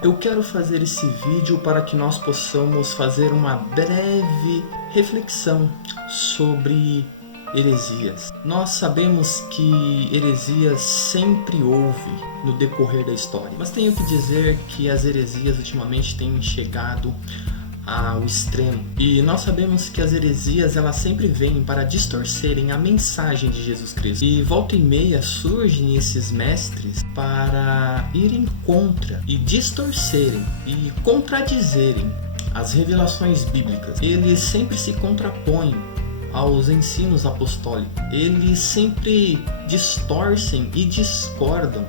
Eu quero fazer esse vídeo para que nós possamos fazer uma breve reflexão sobre heresias. Nós sabemos que heresias sempre houve no decorrer da história, mas tenho que dizer que as heresias ultimamente têm chegado ao extremo. E nós sabemos que as heresias elas sempre vêm para distorcerem a mensagem de Jesus Cristo. E volta e meia surgem esses mestres para irem contra e distorcerem e contradizerem as revelações bíblicas. Eles sempre se contrapõem aos ensinos apostólicos. Eles sempre distorcem e discordam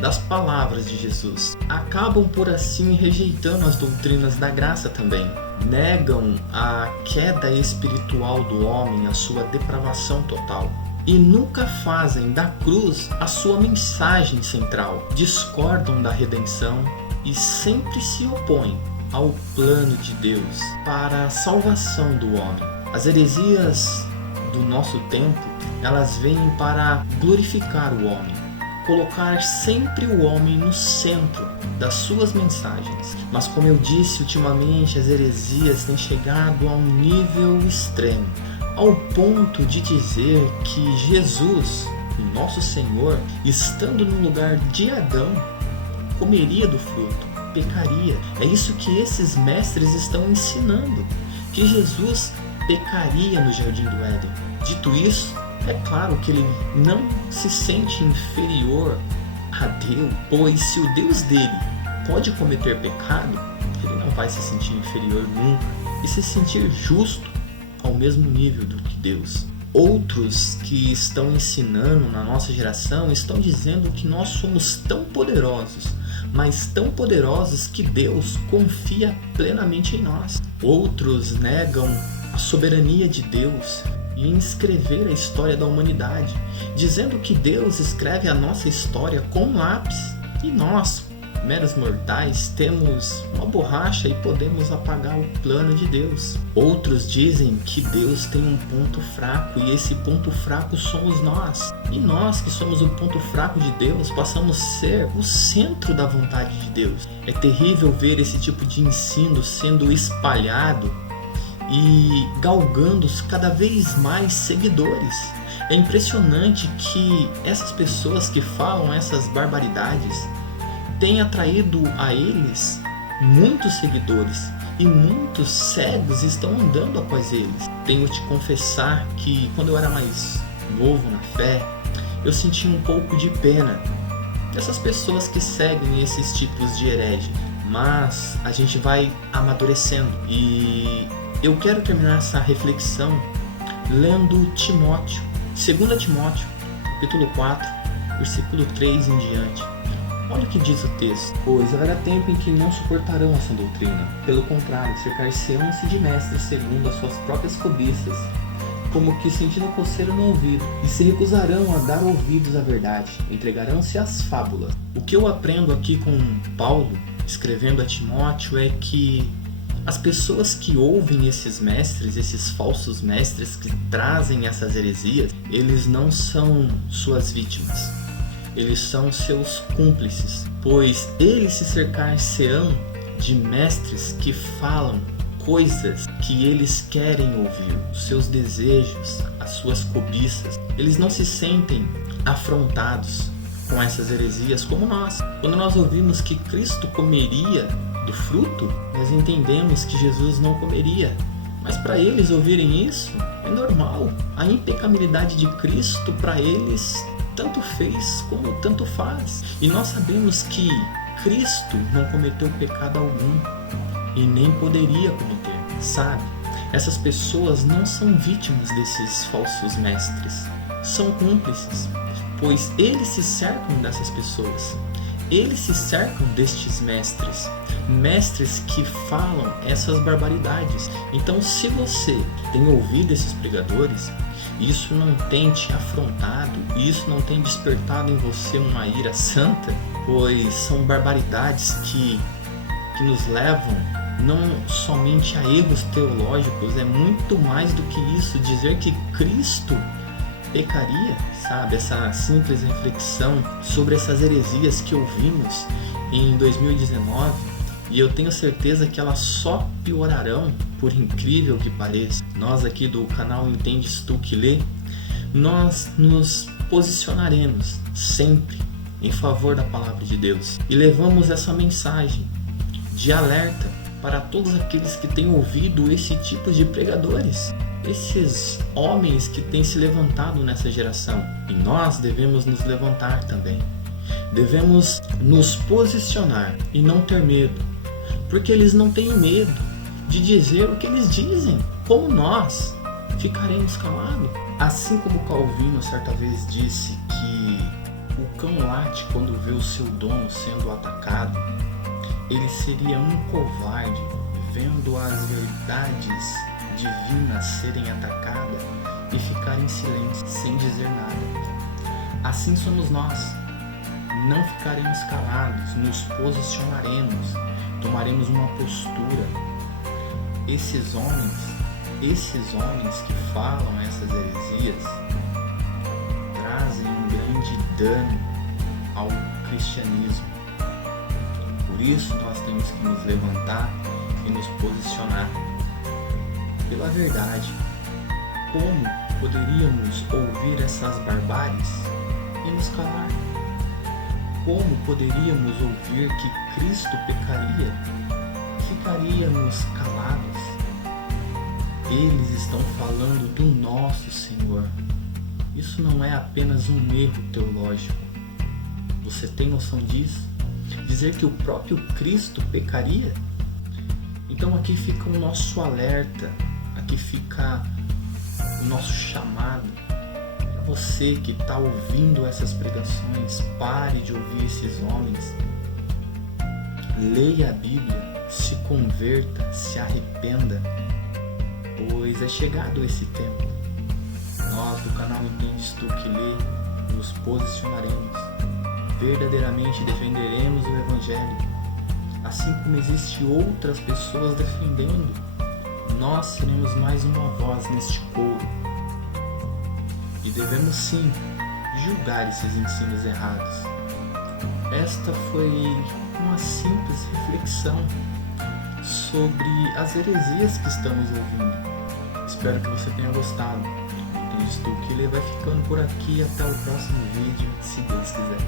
das palavras de Jesus. Acabam por assim rejeitando as doutrinas da graça também. Negam a queda espiritual do homem, a sua depravação total. E nunca fazem da cruz a sua mensagem central. Discordam da redenção e sempre se opõem ao plano de Deus para a salvação do homem. As heresias do nosso tempo, elas vêm para glorificar o homem, colocar sempre o homem no centro das suas mensagens. Mas como eu disse, ultimamente as heresias têm chegado a um nível extremo, ao ponto de dizer que Jesus, o nosso Senhor, estando no lugar de Adão, comeria do fruto, pecaria. É isso que esses mestres estão ensinando, que Jesus pecaria no Jardim do Éden. Dito isso, é claro que ele não se sente inferior a Deus, pois se o Deus dele pode cometer pecado, ele não vai se sentir inferior nunca e se sentir justo ao mesmo nível do que Deus. Outros que estão ensinando na nossa geração estão dizendo que nós somos tão poderosos, mas tão poderosos que Deus confia plenamente em nós. Outros negam a soberania de Deus e em escrever a história da humanidade, dizendo que Deus escreve a nossa história com lápis e nós, meros mortais, temos uma borracha e podemos apagar o plano de Deus. Outros dizem que Deus tem um ponto fraco e esse ponto fraco somos nós. E nós que somos o ponto fraco de Deus passamos a ser o centro da vontade de Deus. É terrível ver esse tipo de ensino sendo espalhado e galgando cada vez mais seguidores. É impressionante que essas pessoas que falam essas barbaridades têm atraído a eles muitos seguidores e muitos cegos estão andando após eles. Tenho que te confessar que quando eu era mais novo na fé, eu senti um pouco de pena dessas pessoas que seguem esses tipos de herege, mas a gente vai amadurecendo e eu quero terminar essa reflexão lendo Timóteo, 2 Timóteo, capítulo 4, versículo 3 em diante. Olha o que diz o texto. Pois haverá tempo em que não suportarão essa doutrina. Pelo contrário, cercar-se-ão-se de mestres segundo as suas próprias cobiças, como que sentindo coceira no ouvido, e se recusarão a dar ouvidos à verdade, entregarão-se às fábulas. O que eu aprendo aqui com Paulo, escrevendo a Timóteo, é que as pessoas que ouvem esses mestres, esses falsos mestres que trazem essas heresias, eles não são suas vítimas, eles são seus cúmplices, pois eles se cercar-se-ão de mestres que falam coisas que eles querem ouvir, os seus desejos, as suas cobiças. Eles não se sentem afrontados com essas heresias como nós. Quando nós ouvimos que Cristo comeria do fruto, nós entendemos que Jesus não comeria. Mas para eles ouvirem isso, é normal. A impecabilidade de Cristo para eles tanto fez como tanto faz. E nós sabemos que Cristo não cometeu pecado algum e nem poderia cometer, sabe? Essas pessoas não são vítimas desses falsos mestres, são cúmplices, pois eles se cercam dessas pessoas. Eles se cercam destes mestres, mestres que falam essas barbaridades. Então, se você tem ouvido esses pregadores, isso não tem te afrontado, isso não tem despertado em você uma ira santa, pois são barbaridades que nos levam não somente a erros teológicos, é muito mais do que isso, dizer que Cristo pecaria, sabe? Essa simples reflexão sobre essas heresias que ouvimos em 2019 E eu tenho certeza que elas só piorarão, por incrível que pareça. Nós aqui do canal Entendes Tu Que Lê, nós nos posicionaremos sempre em favor da palavra de Deus e levamos essa mensagem de alerta para todos aqueles que têm ouvido esse tipo de pregadores, esses homens que têm se levantado nessa geração. E nós devemos nos levantar também. Devemos nos posicionar e não ter medo, porque eles não têm medo de dizer o que eles dizem. Como nós ficaremos calados? Assim como Calvino certa vez disse que o cão late quando vê o seu dono sendo atacado, ele seria um covarde vendo as verdades divinas serem atacadas e ficar em silêncio, sem dizer nada. Assim somos nós. Não ficaremos calados, nos posicionaremos, tomaremos uma postura. Esses homens que falam essas heresias trazem um grande dano ao cristianismo. Por isso nós temos que nos levantar e nos posicionar pela verdade. Como poderíamos ouvir essas barbáries e nos calar? Como poderíamos ouvir que Cristo pecaria? Ficaríamos calados? Eles estão falando do nosso Senhor. Isso não é apenas um erro teológico. Você tem noção disso? Dizer que o próprio Cristo pecaria? Então aqui fica o nosso alerta, aqui fica o nosso chamado. Para você que está ouvindo essas pregações, pare de ouvir esses homens. Leia a Bíblia, se converta, se arrependa, pois é chegado esse tempo. Nós do canal Entendes Tu Que Lê nos posicionaremos, verdadeiramente defenderemos o Evangelho. Assim como existem outras pessoas defendendo, nós seremos mais uma voz neste coro. E devemos sim julgar esses ensinos errados. Esta foi uma simples reflexão sobre as heresias que estamos ouvindo. Espero que você tenha gostado. Entendes Tu Que Lê vai ficando por aqui. Até o próximo vídeo, se Deus quiser.